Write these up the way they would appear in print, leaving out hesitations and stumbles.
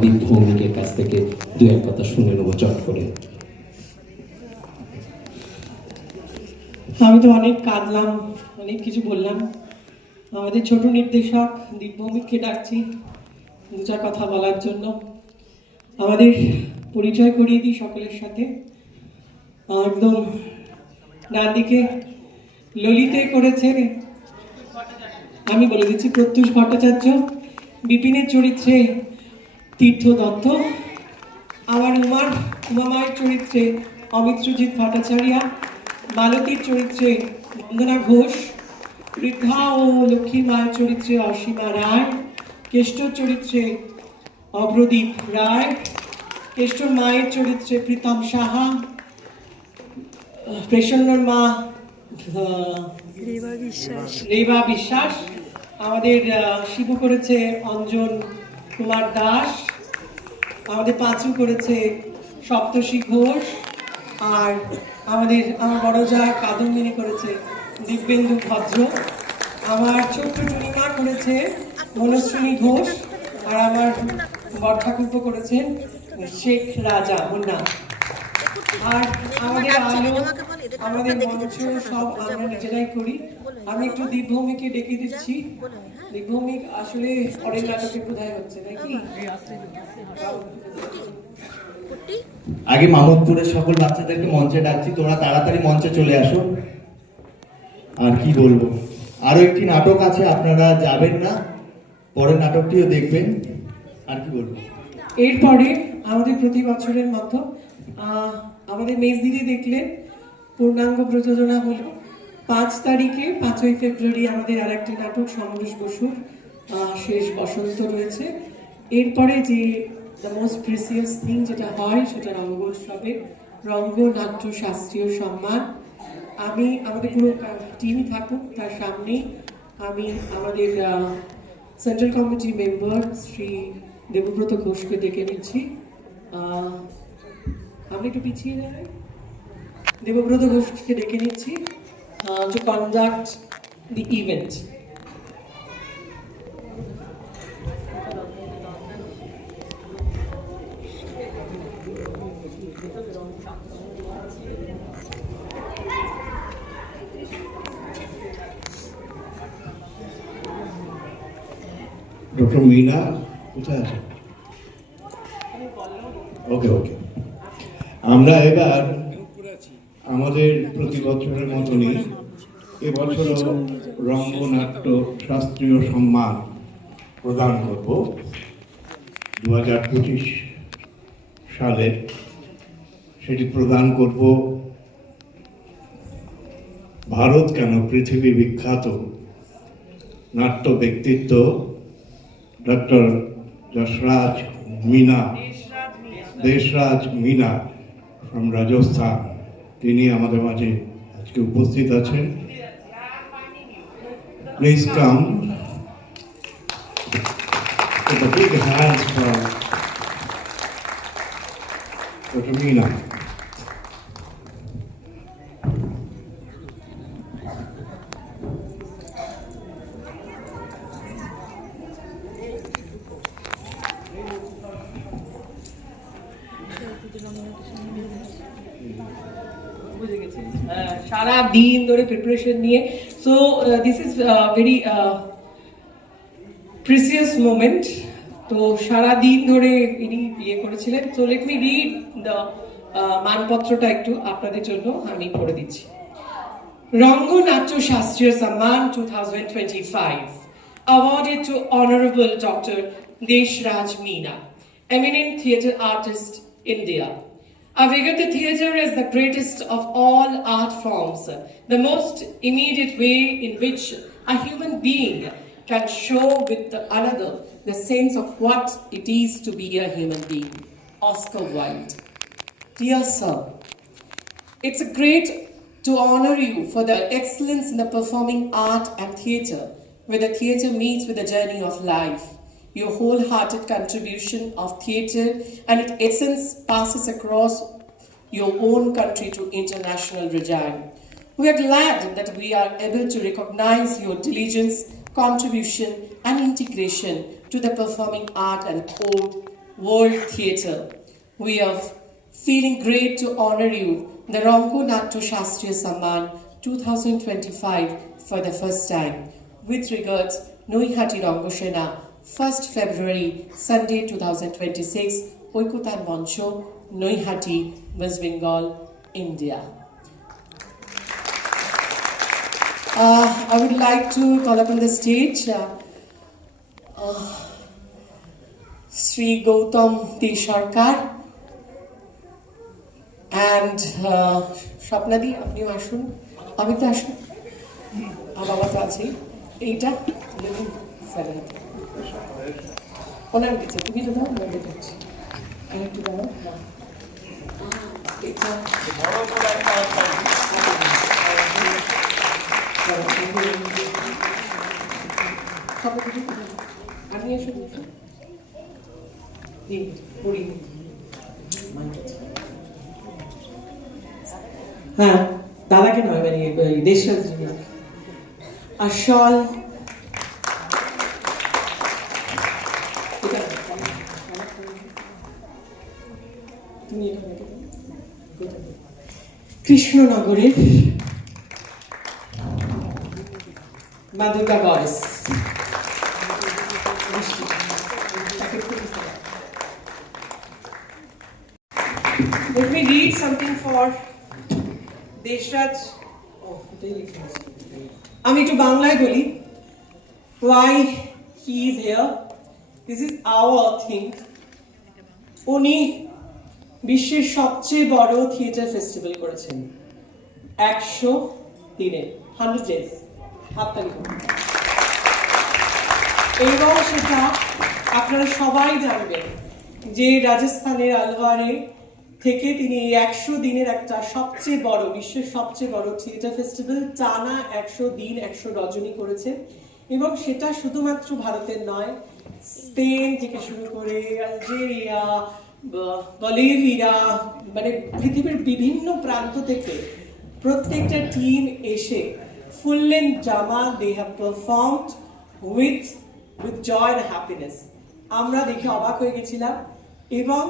নবীন ভৌমিকের কাছ থেকে দু এক কথা শুনে নেবো চট করে। আমি তো অনেক কাঁদলাম, অনেক কিছু বললাম। আমাদের ছোট নির্দেশক দীপ ভৌমিককে ডাকছি দু চার কথা বলার জন্য। আমাদের পরিচয় করিয়ে দিই সকলের সাথে। একদম ডান দিকে ললিতে করেছে, আমি বলে দিচ্ছি, প্রত্যুষ ভট্টাচার্য। বিপিনের চরিত্রে তীর্থ দত্ত। আমার উমামায়ের চরিত্রে অমিত্রজিৎ ভট্টাচার্য। মালতীর চরিত্রে বন্দনা ঘোষ। বৃদ্ধা ও লক্ষ্মীর মায়ের চরিত্রে অসীমা রায়। কেষ্টর চরিত্রে অগ্রদীপ রায়। কেষ্টর মায়ের চরিত্রে প্রীতম সাহা। প্রেষণ্যর মা রেবা বিশ্বাস। আমাদের শিবু করেছে অঞ্জন কুমার দাস। আমাদের পাঁচু করেছে সপ্তর্ষি ঘোষ। আর আমার বড় যা কাদম্বিনী করেছে দিব্যেন্দু ভদ্র। আমার ছোট্ট টুনিমা করেছে মনস্বিনী ঘোষ। আর আমার বড় ঠাকুরপো করেছেন শেখ রাজা মুন্না। আর আমাদের আলো, আমাদের মঞ্চ সব আমরা নিজেরাই করি। আমি একটু দীপ ভৌমিককে ডেকে দিচ্ছি। দীপ ভৌমিক আসলে পরের নাটকে কোথায় হচ্ছে নাকি? আগে মাহমুদপুরের সকল বাচ্চাদেরকে মঞ্চে ডাকছি, তোমরা তাড়াতাড়ি মঞ্চে চলে আসো। আর কি বলবো, আরো একটি নাটক আছে, আপনারা যাবেন না, পরের নাটকটিও দেখবেন। আর কি বলবো, এরপরে আমাদের প্রতি বছরের মতো আমাদের মেজদিদি দেখলেন পূর্ণাঙ্গ প্রযোজনা হলো 5 তারিখে, 5ই ফেব্রুয়ারি আমাদের আর একটি নাটক সমরেশ বসুর শেষ বসন্ত রয়েছে। এরপরে যে দ্য মোস্ট প্রিসিয়াস থিং যেটা হয় সেটা রঙ্গোৎসবে রঙ্গনাট্য শাস্ত্রীয় সম্মান। আমি আমাদের পুরো টিম থাকুক তার সামনেই আমি আমাদের central committee member Shri Debabrata ঘোষকে ডেকে নিচ্ছি। আমি একটু পিছিয়ে যাই, দেবব্রত ঘোষকে ডেকে নিচ্ছি to conduct the event. Doctor Mina কোথায় আছে? ওকে ওকে, আমরা এবার আমাদের প্রতি বছরের মতনই এবছরও রঙ্গনাট্য শাস্ত্রীয় সম্মান প্রদান করব 2025 সালে। সেটি প্রদান করব ভারত কেন পৃথিবী বিখ্যাত নাট্য ব্যক্তিত্ব ডক্টর যশরাজ মিনা, দেশরাজ মিনা ফ্রম রাজস্থান। তিনি আমাদের মাঝে আজকে উপস্থিত আছেন। Please come, with a big hands for Dr. Meena. সারা দিন ধরে প্রিপারেশন নিয়ে, so this is very precious moment. তো সারা দিন ধরে ইনি ইয়ে করেছিলেন। So let me read the মানপত্রটা একটু আপনাদের জন্য আমি পড়ে দিচ্ছি। রঙ্গনাট্য শাস্ত্রীয় সম্মান 2025 awarded to Honorable Dr. Deshraj Meena, eminent theatre artist, India. I regard the theatre as the greatest of all art forms, the most immediate way in which a human being can show with another the sense of what it is to be a human being. Oscar Wilde. Dear Sir, it's a great to honor you for the excellence in the performing art and theatre, where the theatre meets with the journey of life. Your wholehearted contribution of theatre and its essence passes across your own country to international regime. We are glad that we are able to recognize your diligence, contribution and integration to the performing art and whole World Theatre. We are feeling great to honor you, the Rango Natya Shastriya Samman 2025 for the first time. With regards, Noihati Rango Sena, 1st February, Sunday 2026, Oikotan Moncho, Noihati, West Bengal, India. I would like to call up on the stage Sri Gautam T. Sarkar and Shapnadi, আপনি আসুন, আমি তো আসুন, বাবা তো আছি, এইটা ওনার দিচ্ছে, তুমি তো দাও, আমি দিচ্ছি, আমি একটু দাও, এটা আমি এসে পড়ি। হ্যাঁ, দাদাকে নয়, মানে দেশরাজ আর শল কৃষ্ণনগরের মাদুকা guys. Let me read something for Deshraj. আমি একটু বাংলায় বলি। Why he is here? This is our thing. উনি বিশ্বের সবচেয়ে বড় থিয়েটার ফেস্টিভ্যাল করেছেন 100 দিনে, 100 days। হাততালি করুন। এবং সেটা আপনারা সবাই জানবেন যে রাজস্থানের আলওয়ারে থেকে তিনি 100 দিনের একটা সবচেয়ে বড়, বিশ্বের সবচেয়ে বড় থিয়েটার ফেস্টিভ্যাল টানা 100 দিন 100 রজনী করেছেন। এবং সেটা শুধুমাত্র ভারতের নয়, স্পেন থেকে শুরু করে আলজেরিয়া, বলিভিয়া, মানে পৃথিবীর বিভিন্ন প্রান্ত থেকে প্রত্যেকটা টিম এসে full length drama they have performed with joy and happiness. আমরা দেখে অবাক হয়ে গেছিলাম। এবং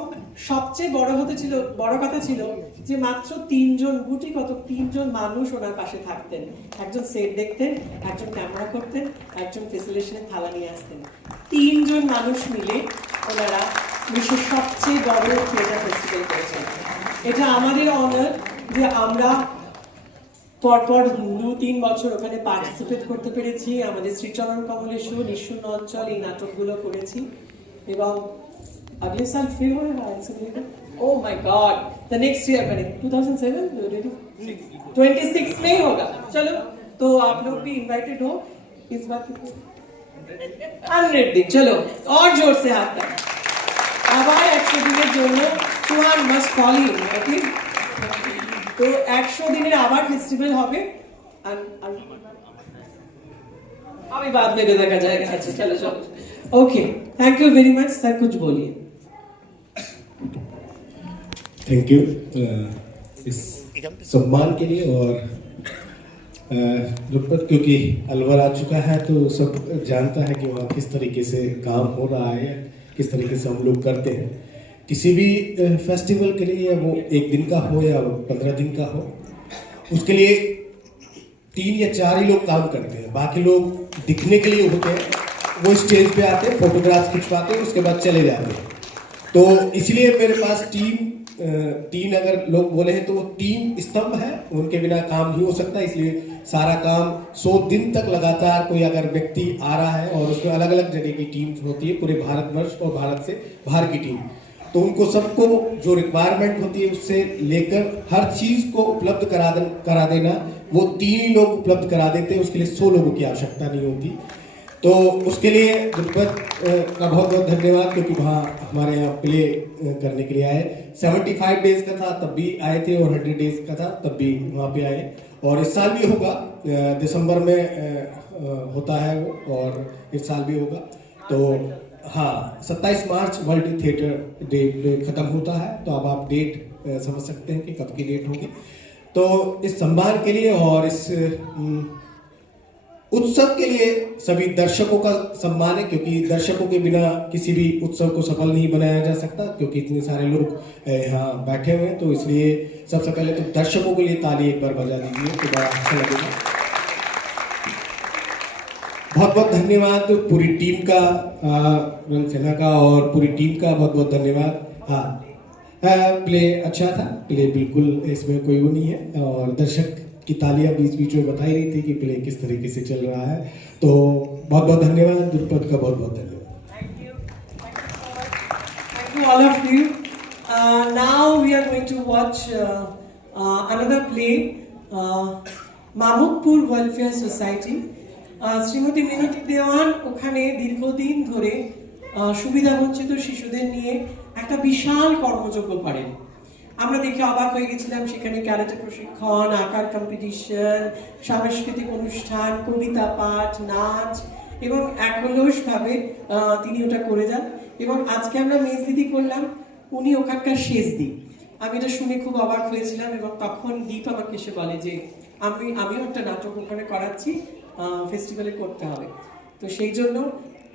সবচেয়ে বড় কথা ছিল যে মাত্র 3জন মানুষ ওনার পাশে থাকতেন। একজন সেট দেখতেন, একজন ক্যামেরা করতেন, একজন ফেসিলেশনের থালা নিয়ে আসতেন। 3জন মানুষ মিলে ওনারা বিশ্বের সবচেয়ে বড় থিয়েটার ফেস্টিভ্যাল করেছেন। এটা আমাদের অনার যে আমরা পরপর 2-3 বছর ওখানে পার্টিসিপেট করতে পেরেছি। আমাদের শ্রীচরণ কমলেশ্বর, নিঃশূন্য অঞ্চল, এই নাটকগুলো করেছি। এবং अगले साल फिर हो रहा है। Oh my God! The next year, मैंने 2007 26 में ही होगा। चलो, तो आप लोग भी इनवाइटेड हो इस बार। 100 दिन, चलो और जोर से हाथ तक। আবার 100 দিনের জন্য সুহান মাস্ট কল ইউ, ওকে? তো 100 দিনের আবার ফেস্টিভ্যাল হবে। अभी बाद में देखा जाएगा। अच्छा चलो चलो, okay, thank you very much. Sir कुछ बोलिए। थैंक यू इस सम्मान के लिए। और रुपत क्योंकि अलवर आ चुका है तो सब जानता है कि वहाँ किस तरीके से काम हो रहा है, किस तरीके से हम लोग करते हैं। किसी भी फेस्टिवल के लिए, वो 1 दिन का हो या 15 दिन का हो, उसके लिए 3 या 4 ही लोग काम करते हैं। बाकी लोग दिखने के लिए होते हैं, वो स्टेज पे आते हैं, फोटोग्राफ खिंचवाते हैं, उसके बाद चले जाते हैं। तो इसलिए मेरे पास 3 अगर लोग बोले हैं तो वो 3 स्तंभ है, उनके बिना काम नहीं हो सकता। इसलिए सारा काम 100 दिन तक लगातार कोई अगर व्यक्ति आ रहा है, और उसमें अलग अलग जगह की टीम होती है, पूरे भारतवर्ष और भारत से बाहर की टीम, तो उनको सबको जो रिक्वायरमेंट होती है उससे लेकर हर चीज को उपलब्ध करा देना, वो 3 ही लोग उपलब्ध करा देते हैं। उसके लिए 100 लोगों की आवश्यकता नहीं होती। तो उसके लिए दुर्पत का बहुत बहुत धन्यवाद, क्योंकि वहाँ हमारे यहाँ प्ले करने के लिए आए। 75 डेज का था तब भी आए थे, और 100 डेज का था तब भी वहाँ पे आए। और इस साल भी होगा, दिसंबर में होता है वो, और इस साल भी होगा। तो हाँ, 27 मार्च वर्ल्ड थिएटर डे खत्म होता है, तो अब आप डेट समझ सकते हैं कि कब की डेट होगी। तो इस सम्मान के लिए और इस उत्सव के लिए सभी दर्शकों का सम्मान है, क्योंकि दर्शकों के बिना किसी भी उत्सव को सफल नहीं बनाया जा सकता, क्योंकि इतने सारे लोग यहाँ बैठे हुए हैं। तो इसलिए सबसे पहले तो दर्शकों के लिए ताली एक बार बजा दीजिए तो बड़ा अच्छा लगेगा। बहुत बहुत धन्यवाद पूरी टीम का, रंगसेना का और पूरी टीम का बहुत बहुत धन्यवाद। हाँ, प्ले अच्छा था, प्ले बिल्कुल इसमें कोई वो नहीं है, और दर्शक की तालियां बीच बीच में बता ही रही थी कि प्ले किस तरीके से चल रहा है। तो बहुत बहुत धन्यवाद, द्रुपद का बहुत बहुत धन्यवाद। Thank you all of you. Now we are going to watch another play, Mamudpur welfare society. Shrimati Minati Dewan ওখানে দীর্ঘদিন ধরে সুবিধাবঞ্চিত শিশুদের নিয়ে একটা বিশাল কর্মযজ্ঞ করেন। আমরা দেখে অবাক হয়ে গেছিলাম, সেখানে ক্যারাটে প্রশিক্ষণ, আঁকার কম্পিটিশন, সাংস্কৃতিক অনুষ্ঠান, কবিতা পাঠ, নাচ এবং একলসভাবে তিনি ওটা করে যান। এবং আজকে আমরা মেজ দিদি করলাম, উনি ওখানকার শেষ দিক। আমি এটা শুনে খুব অবাক হয়েছিলাম, এবং তখন দীপ আমাকে এসে বলে যে আমিও একটা নাটক ওখানে করাচ্ছি, ফেস্টিভ্যালে করতে হবে। তো সেই জন্য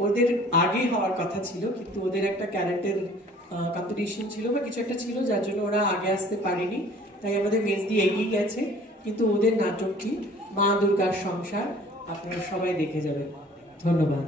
ওদের আগে হওয়ার কথা ছিল, কিন্তু ওদের একটা ক্যারেক্টার কম্পিটিশন ছিল বা কিছু একটা ছিল, যার জন্য ওরা আগে আসতে পারেনি। তাই আমাদের মেজ দিয়ে এগিয়ে গেছে, কিন্তু ওদের নাটকটি মা দুর্গার সংসার আপনারা সবাই দেখে যাবেন। ধন্যবাদ।